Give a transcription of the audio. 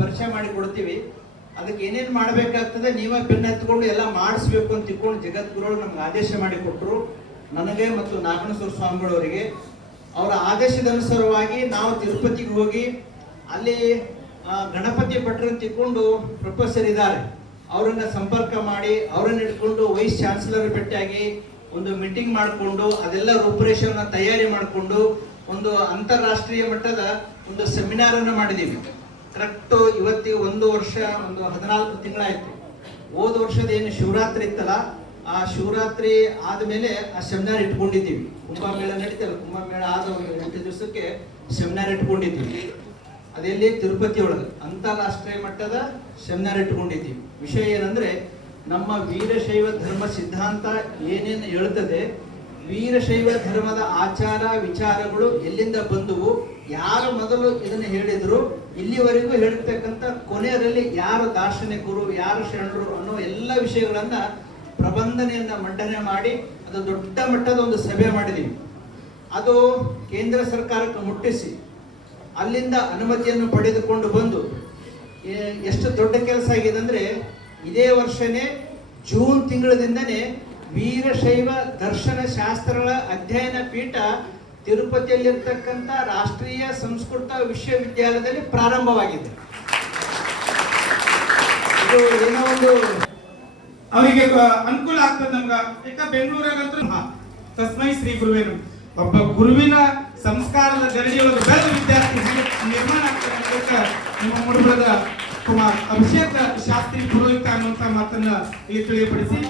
ಪರಿಚಯ ಮಾಡಿ ಕೊಡ್ತೀವಿ. ಅದಕ್ಕೆ ಏನೇನು ಮಾಡಬೇಕಾಗ್ತದೆ ನೀವೇ ಪೆನ್ ಎತ್ಕೊಂಡು ಎಲ್ಲ ಮಾಡಿಸ್ಬೇಕು ಅಂತ ತಿಳ್ಕೊಂಡು ಜಗದ್ಗುರುಗಳು ನಮ್ಗೆ ಆದೇಶ ಮಾಡಿ ಕೊಟ್ಟರು, ನನಗೆ ಮತ್ತು ನಾಗಣೇಶ್ವರ ಸ್ವಾಮಿಗಳವರಿಗೆ. ಅವರ ಆದೇಶದ ಅನುಸಾರವಾಗಿ ನಾವು ತಿರುಪತಿಗೆ ಹೋಗಿ ಅಲ್ಲಿ ಗಣಪತಿ ಭಟ್ರು ತಿಳ್ಕೊಂಡು ಪ್ರೊಫೆಸರ್ ಇದ್ದಾರೆ, ಅವರನ್ನ ಸಂಪರ್ಕ ಮಾಡಿ ಅವರನ್ನ ಇಟ್ಕೊಂಡು ವೈಸ್ ಚಾನ್ಸಲರ್ ಭೇಟಿಯಾಗಿ ಒಂದು ಮೀಟಿಂಗ್ ಮಾಡಿಕೊಂಡು ಅದೆಲ್ಲ ರೂಪುರೇಷೆಯನ್ನು ತಯಾರಿ ಮಾಡಿಕೊಂಡು ಒಂದು ಅಂತಾರಾಷ್ಟ್ರೀಯ ಮಟ್ಟದ ಒಂದು ಸೆಮಿನಾರ್ ಅನ್ನು ಮಾಡಿದ್ದೀವಿ. ಕರೆಕ್ಟ್ ಇವತ್ತಿಗೆ 1 ವರ್ಷ 14 ತಿಂಗಳಾಯ್ತು. ಹೋದ ವರ್ಷದ ಏನು ಶಿವರಾತ್ರಿ ಇತ್ತಲ್ಲ, ಆ ಶಿವರಾತ್ರಿ ಆದಮೇಲೆ ಆ ಸೆಮಿನಾರ್ ಇಟ್ಕೊಂಡಿದ್ದೀವಿ. ಕುಂಭಮೇಳ ನಡೀತಲ್ಲ, ಕುಂಭಮೇಳ ಆದ 8 ದಿವಸಕ್ಕೆ ಸೆಮಿನಾರ್ ಇಟ್ಕೊಂಡಿದ್ದೀವಿ. ಅದೆಲ್ಲಿ ತಿರುಪತಿ ಒಳಗೆ ಅಂತಾರಾಷ್ಟ್ರೀಯ ಮಟ್ಟದ ಸೆಮಿನಾರ್ ಇಟ್ಕೊಂಡಿದ್ದೀವಿ. ವಿಷಯ ಏನಂದ್ರೆ ನಮ್ಮ ವೀರಶೈವ ಧರ್ಮ ಸಿದ್ಧಾಂತ ಏನೇನು ಹೇಳ್ತದೆ, ವೀರಶೈವ ಧರ್ಮದ ಆಚಾರ ವಿಚಾರಗಳು ಎಲ್ಲಿಂದ ಬಂದವು, ಯಾರು ಮೊದಲು ಇದನ್ನು ಹೇಳಿದ್ರು, ಇಲ್ಲಿವರೆಗೂ ಹೇಳ್ತಕ್ಕಂಥ ಕೊನೆಯಲ್ಲಿ ಯಾರು ದಾರ್ಶನಿಕರು ಯಾರು ಶರಣರು ಅನ್ನೋ ಎಲ್ಲ ವಿಷಯಗಳನ್ನ ಪ್ರಬಂಧನೆಯನ್ನ ಮಂಡನೆ ಮಾಡಿ ಅದು ದೊಡ್ಡ ಮಟ್ಟದ ಒಂದು ಸಭೆ ಮಾಡಿದೀವಿ. ಅದು ಕೇಂದ್ರ ಸರ್ಕಾರಕ್ಕೆ ಮುಟ್ಟಿಸಿ ಅಲ್ಲಿಂದ ಅನುಮತಿಯನ್ನು ಪಡೆದುಕೊಂಡು ಬಂದು ಎಷ್ಟು ದೊಡ್ಡ ಕೆಲಸ ಆಗಿದೆ ಅಂದ್ರೆ, ಇದೇ ವರ್ಷನೇ ಜೂನ್ ತಿಂಗಳದಿಂದನೇ ವೀರಶೈವ ದರ್ಶನ ಶಾಸ್ತ್ರಗಳ ಅಧ್ಯಯನ ಪೀಠ ತಿರುಪತಿಯಲ್ಲಿರ್ತಕ್ಕಂಥ ರಾಷ್ಟ್ರೀಯ ಸಂಸ್ಕೃತ ವಿಶ್ವವಿದ್ಯಾಲಯದಲ್ಲಿ ಪ್ರಾರಂಭವಾಗಿದೆ. ಇದು ಏನೋ ಒಂದು ಅವರಿಗೆ ಅನುಕೂಲ ಆಗ್ತದೆ ನಮ್ಗ. ಯಾಕ ಬೆಂಗಳೂರಾಗಂತೂ ತಸ್ಮೈ ಶ್ರೀ ಗುರುವೇನು, ಒಬ್ಬ ಗುರುವಿನ ಸಂಸ್ಕಾರದ ಗರಡಿಯೊಳಗೆ ಬೆಳೆದ ವಿದ್ಯಾರ್ಥಿ ನಿರ್ಮಾಣ ಆಗ್ತದೆ ಅನ್ನೋದಕ್ಕೆ ನಿಮ್ಮ ಮುಡುಬಳದ ಕುಮಾರ್ ಅಭಿಷೇಕ್ ಶಾಸ್ತ್ರಿ ಪುರೋಹಿತ ಅನ್ನುವಂತ ಮಾತನ್ನ ಇಲ್ಲಿ ತಿಳಿಯಪಡಿಸಿ